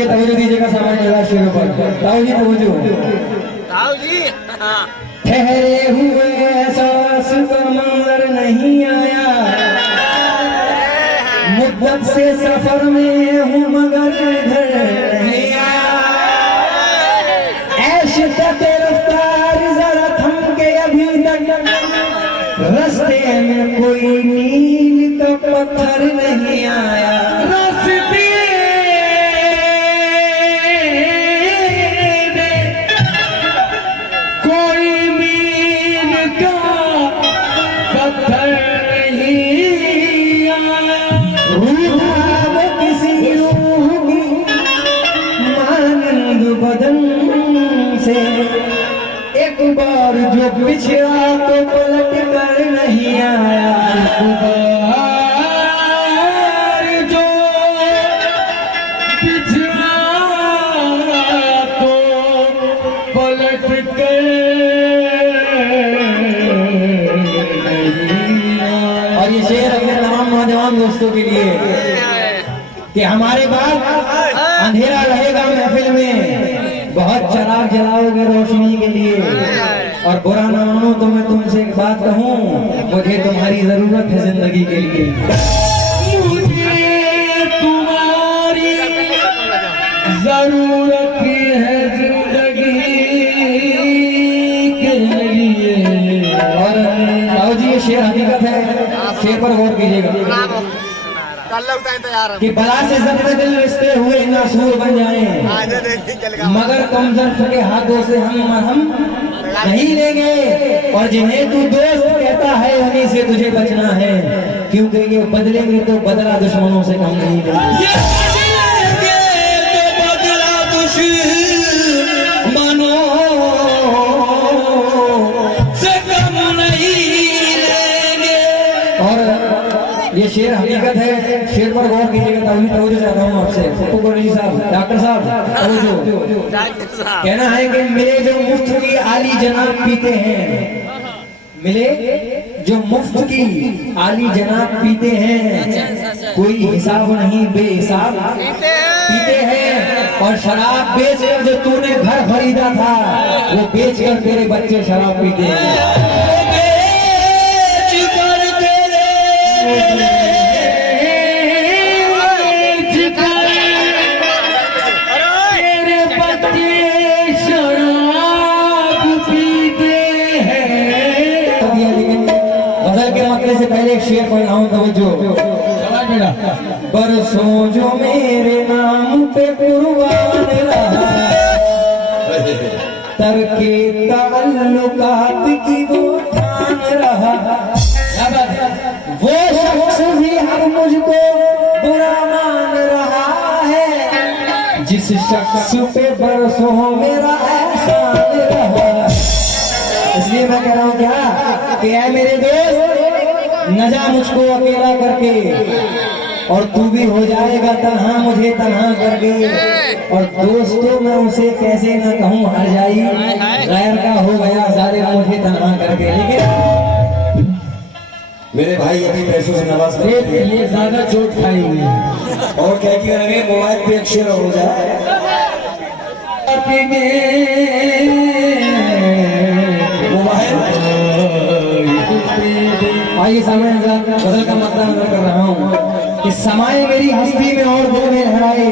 दीजिए, तवज्जो दीजिएगा सामान्य निवास शेरों पर। ताऊ जी तवज्जो। ताऊ जी ठहरे हुए सांस का मंजर नहीं आया, मुद्दत से सफर में हूँ मगर घर नहीं आया। ऐश तक रफ्तार जरा थम के अभी तक, रास्ते में कोई नील का पत्थर नहीं आया। रास्ते कोई मील का पत्थर नहीं आया। रूठा वो किसी रूह की मानंद बदन से, एक बार जो बिछड़ा तो पलट कर नहीं आया। एक बार जो बिछड़ा तो पलट कर नहीं आया। और ये शेर अपने तमाम नौजवान दोस्तों के लिए कि हमारे बाद अंधेरा रहेगा महफिल में, बहुत चराग जलाओगे रोशनी के लिए। और बुरा ना मानो तो मैं तुमसे एक बात कहूँ, मुझे तुम्हारी जरूरत है जिंदगी के लिए। मुझे तुम्हारी जरूरत है जिंदगी के लिए। और आओ जी, ये शेर हकीकत है, शेर पर गौर कीजिएगा कि बला से जख्म दिल रिश्ते हुए नासूर बन जाएं, मगर कम ज़र्फ़ के हाथों से हम मरहम नहीं लेंगे। और जिन्हें तू दोस्त कहता है उन्हीं से तुझे बचना है, क्योंकि ये बदलेंगे तो बदला दुश्मनों से कम नहीं लेंगे। तो बदला दुश्मनों से कम नहीं लेंगे। और ये शेर हकीकत है, शेर पर गौर कीजिएगा। तभी तवज्जो चाहता हूँ आपसे, पप्पू साहब, डॉक्टर साहब तवज्जो। कहना है कि मिले जो मुफ्त की आली जनाब पीते हैं, मिले जो मुफ्त की आली जनाब पीते हैं, कोई हिसाब नहीं बेहिसाब पीते हैं। और शराब बेचकर जो तूने घर खरीदा था, वो बेचकर तेरे बच्चे शराब पीते हैं। से पहले एक शेर पढ़ रहा हूँ, तवज्जो। बरसों जो मेरे नाम पे कुर्बान रहा, तरके ताल्लुकात की वो ठान रहा। वो शख्स भी अब मुझको बुरा मान रहा है, जिस शख्स पे बरसों मेरा एहसान रहा। इसलिए मैं कह रहा हूँ क्या कि ऐ मेरे दोस्त, न जा मुझको अकेला करके, और तू भी हो जाएगा तन्हा मुझे तन्हा करके। और दोस्तों मैं उसे कैसे न कहूँ हर जाई, गैर का हो गया जालिम मुझे तन्हा करके। लेकिन मेरे भाई अभी पैसों से नवाज ये ज्यादा चोट खाई हुई है। और क्या करेंगे, मोबाइल पे अक्षर हो जाए। आइए सामने बदल का मतलब नजर कर रहा हूँ कि समाए मेरी हस्ती में और दो में लहराए,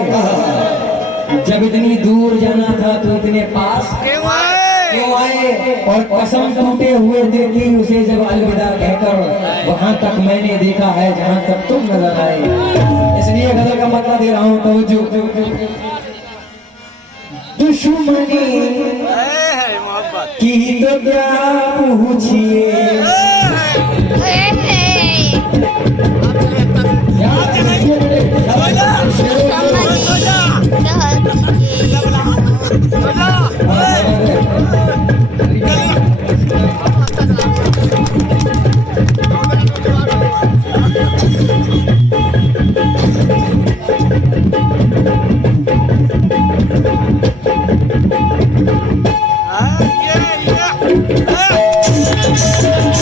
जब इतनी दूर जाना था तो इतने पास क्यों आए। और कसम टूटे हुए दिल की उसे जब अलविदा कहकर, वहां तक मैंने देखा है जहां तक तुम नजर आए। इसलिए गजल का मतलब दे रहा हूँ, तवज्जो। दुश्मनी की तो क्या पूछिए, yeah.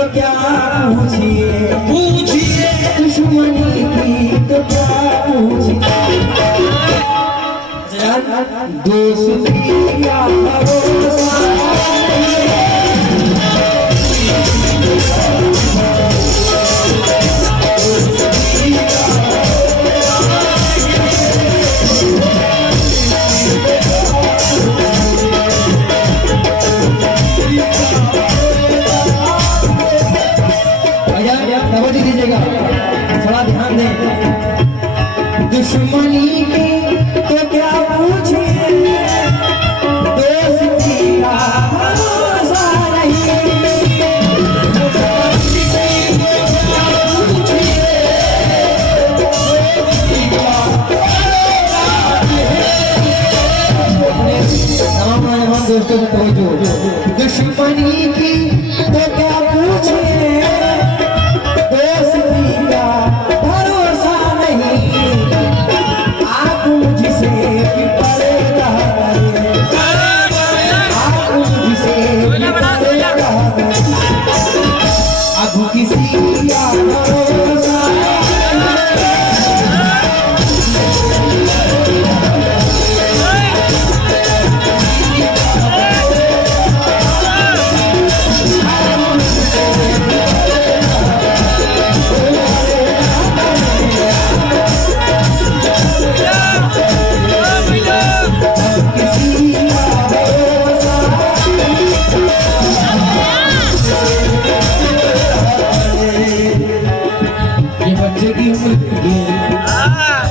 तो क्या पूछिए, पूछिए दुश्मनी की तो क्या पूछिए। दोस्ती का भरोसा समझ दीजिएगा, थोड़ा ध्यान दें। दुश्मनी की तो क्या पूछिए, दोस्ती का भरोसा नहीं। तमाम नौजवान दोस्तों को तवज्जो। दुश्मनी की तो क्या पूछिए, दोस्ती का भरोसा नहीं। आप मुझसे भी परेगा करे, आप मुझसे भी परेगा करे। अब किसी का भरोसा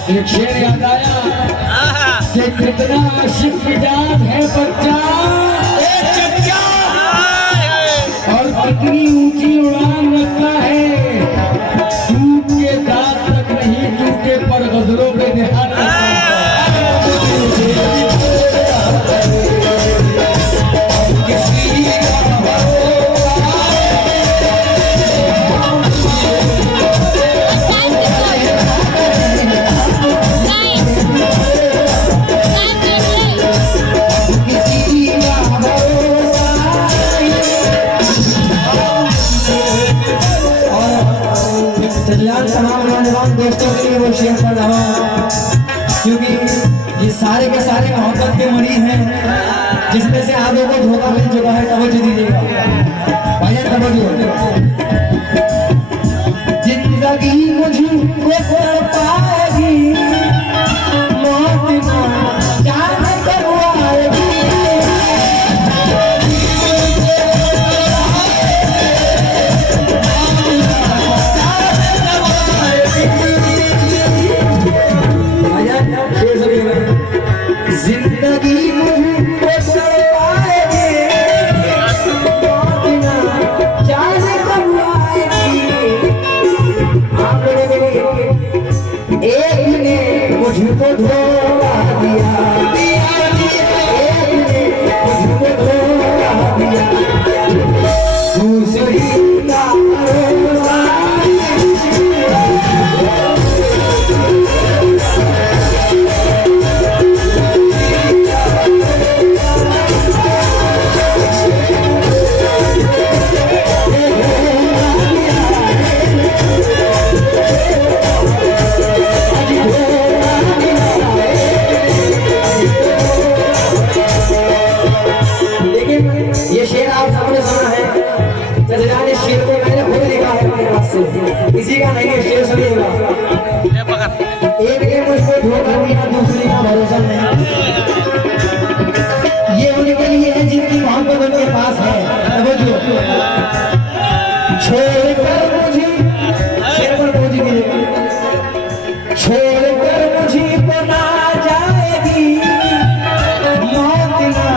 एक शेर याद आया कि कितना आशिक मिजाज है बच्चा और कितनी ऊंची उड़ान रखता है, टूट के दांत तक नहीं टूटे पर गजलों पे ध्यान रखता है। तमाम नौजवान दोस्तों के लिए वो शेयर कर रहा हूँ, क्योंकि ये सारे के सारे मोहब्बत के मरीज हैं, जिसमें से आधों को धोखा मिल चुका है। तवज्जो दीजिएगा भाईजान, तवज्जो। जिंदगी मुझको तड़पाएगी, मौत ना जाने कब आएगी। जिंदगी मुझको तड़पाएगी, मौत ना जाने कब आएगी। एक ने मुझको धोखा दिया, एक ने मुझको धोखा दिया, दूसरी का भरोसा इसी का नहीं है। शेर सुनिएगा, एक ने मुझको धोखा दिया, दूसरे का भरोसा नहीं। ये उनके लिए है जिनकी मोहब्बत उनके पास है। तवज्जो। छोड़कर मुझे, शेर पर पहुंची मिलेगा, छोड़कर मुझे को ना जाएगी, मौत ना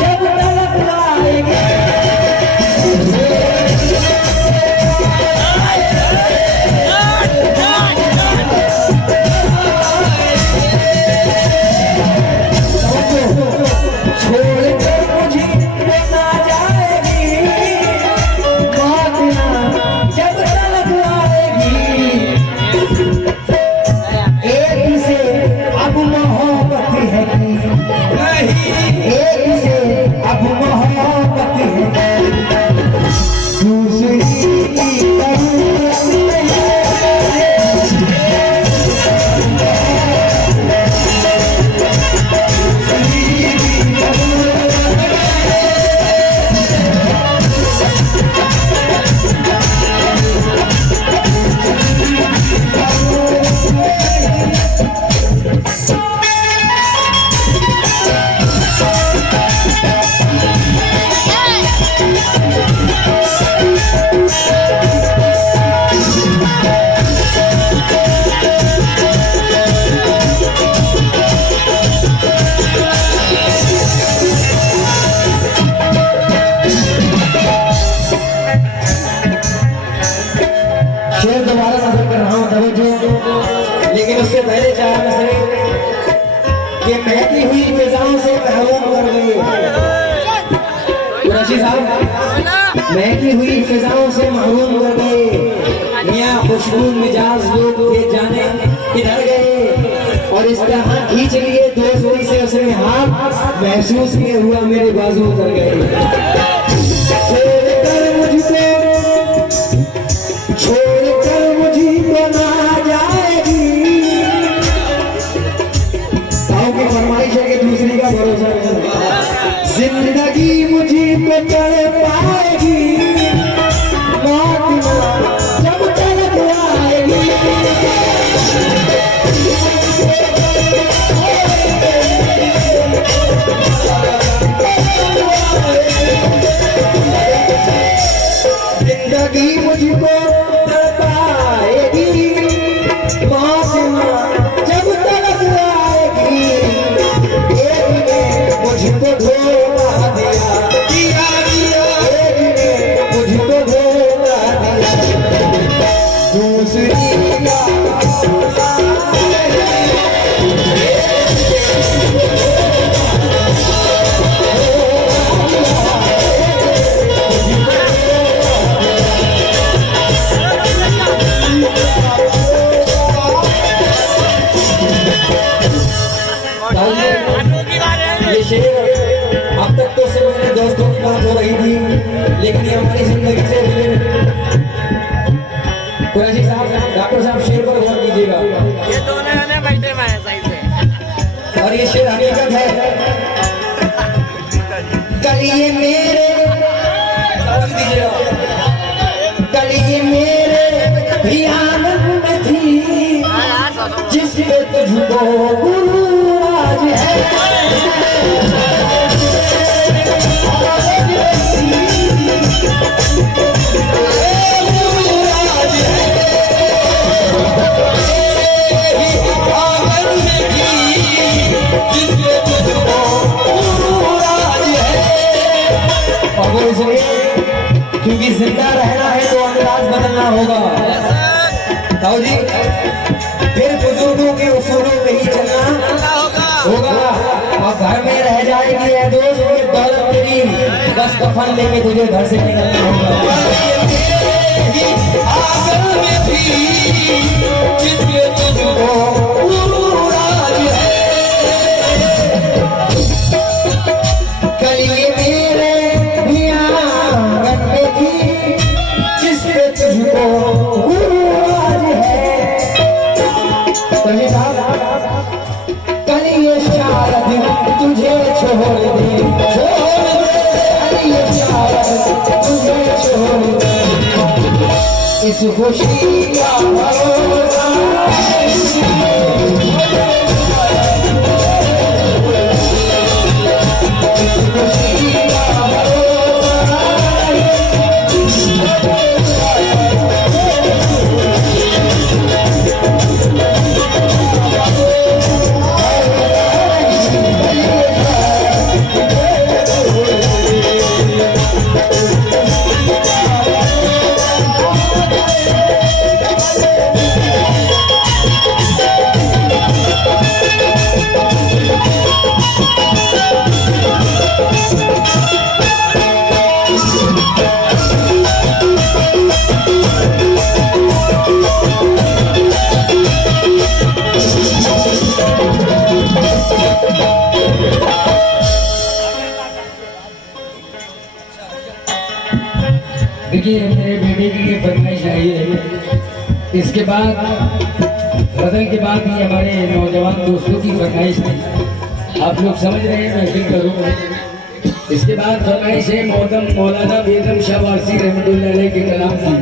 जब तलक लाएगी। छोड़कर मुझे ना जाएगी, मौत ना कुरैशी साहब महकी हुई फिजाओं से महरूम कर गए, मियाँ खुशबू मिजाज लोग थे जाने किधर गए, और इस तरह खींच लिए दोस्ती से उसने हाथ, महसूस नहीं हुआ मेरे बाजू उतर गए। छोड़कर मुझको ना जाएगी, ताऊ की फरमाइश है कि दूसरी का भरोसा नहीं, जिंदगी मुझे को तड़पाएगी, मौत जब तक आएगी। जिंदगी मुझको तड़पाएगी, मौत जब तक आएगी। एक ने मुझको धोखा दिया, एक ने मुझको धोखा दिया, दूसरी का ये शेर अब तक तो सिर्फ मेरे दोस्तों की बात हो रही थी, लेकिन ये हमारी जिंदगी से कुरैशी साहब, डॉक्टर साहब शेर पर गौर कीजिएगा। ये दोनों ने बैठे हुए हैं सही से। और ये शेर हकीकत है। कल ये मेरे कल ये मेरे भी आनंद में थी, जिस पे तुझको गुरूर आज है। क्योंकि जिंदा रहना है तो अंदाज बदलना होगा। ताऊ जी, फिर बुजुर्गों के उसूलों पे ही चलना होगा। और घर में रह जाएगी है दोस्त ये दौलत तेरी, बस कफन लेके तुझे घर से निकलना होगा। तुझे छोड़ दे, तुझे छोड़ दे, इस खुशी का भरोसा, इस खुशी का भरोसा। देखिए, मेरे बेटे की ये फरमाइश आई है। इसके बाद गजल के बाद भी हमारे नौजवान दोस्तों की फरमाइश थी। आप लोग समझ रहे हैं महफिल का रुख। इसके बाद फरमाइश है मोहतरम मौलाना बेगम शाह वारसी रहमतुल्लाह अलैह के कलाम की।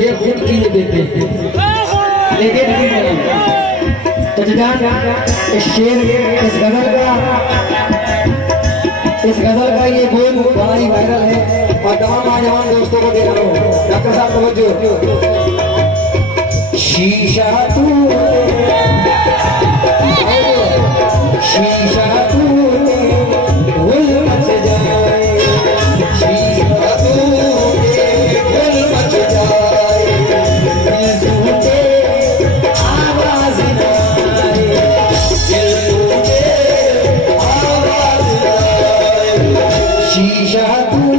ये खुद की ये देते हैं, लेकिन इस शेर, इस गजल का ये बोल बड़ा ही वायरल है और तमाम नौजवान दोस्तों को दे रहा हूँ। डॉक्टर साहब तवज्जो। शीशा तूने, शीशा तूने गुल मच जाए, शीशा तूने गुल मच जाए, दिल टूटे आवाज ना आए, दिल टूटे आवाज ना आए, शीशा तूने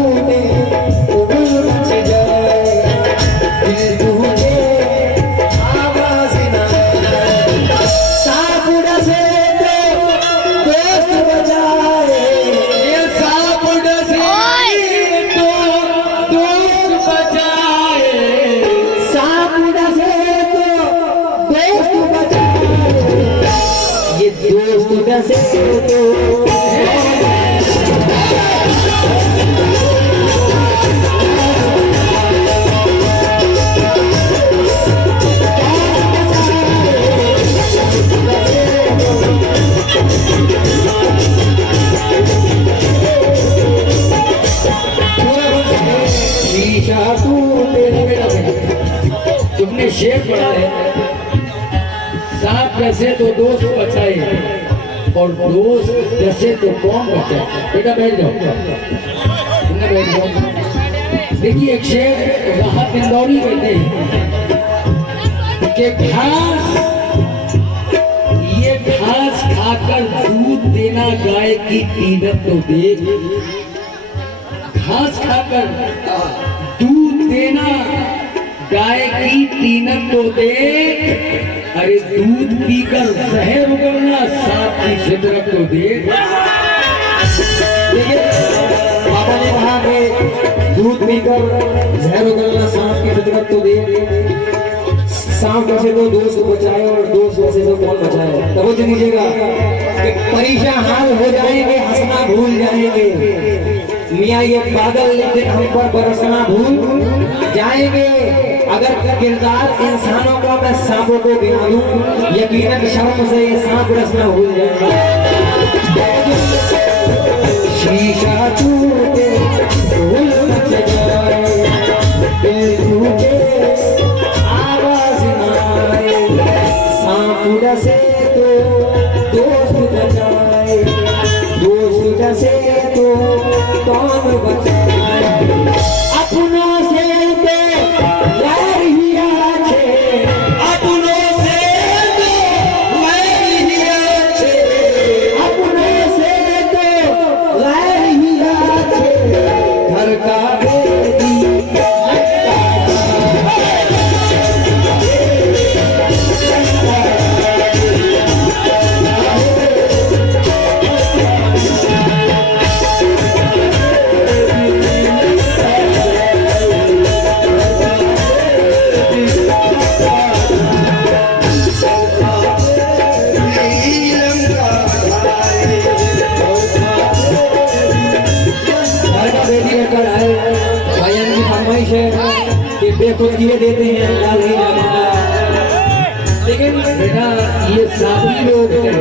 ये शेर पढ़ा है, सांप डसे तो दोस्त बचाए और दोस्त डसे तो कौन बचाए। बेटा बैठ जाओ, तुमने बैठ जाओ। देखिए एक शेर राहत इंदौरी कहते हैं कि घास खाकर दूध देना गाय की कीमत तो देख। घास खाकर दूध देना गाय की कीमत तो देख। अरे दूध पीकर जहर उगलना सांप की फितरत तो देख। देखिए पापा ने कहा कि दूध पीकर जहर उगलना सांप की फितरत तो देख। सांप बचे तो दोस्त बचाए और दोस्त बचे तो कौन बचाए। समझ लीजिएगा कि परेशान हाल हो जाएंगे, हंसना भूल जाएंगे। मियाँ ये बादल एक दिन हम पर बरसना भूल जाएंगे। अगर किरदार इंसानों का मैं सांपों को गिना दूं, यकीनन शर्म से ये सांप रसना भूल जाएंगे। शीशा टूटे भूल मच जाए, दिल टूटे से तो दोस्त बचाए, दोस्त से तो कौन बचाए। अपनों से तो लहर ही आछे, अपनों से तो लहर ही आछे, अपनों से तो लहर ही आछे। घर का बेटी कुछ ये देते हैं लाल ही जाता। लेकिन बेटा ये साथी लोग हैं,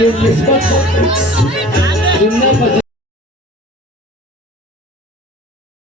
ये निस्बत सुनना पसंद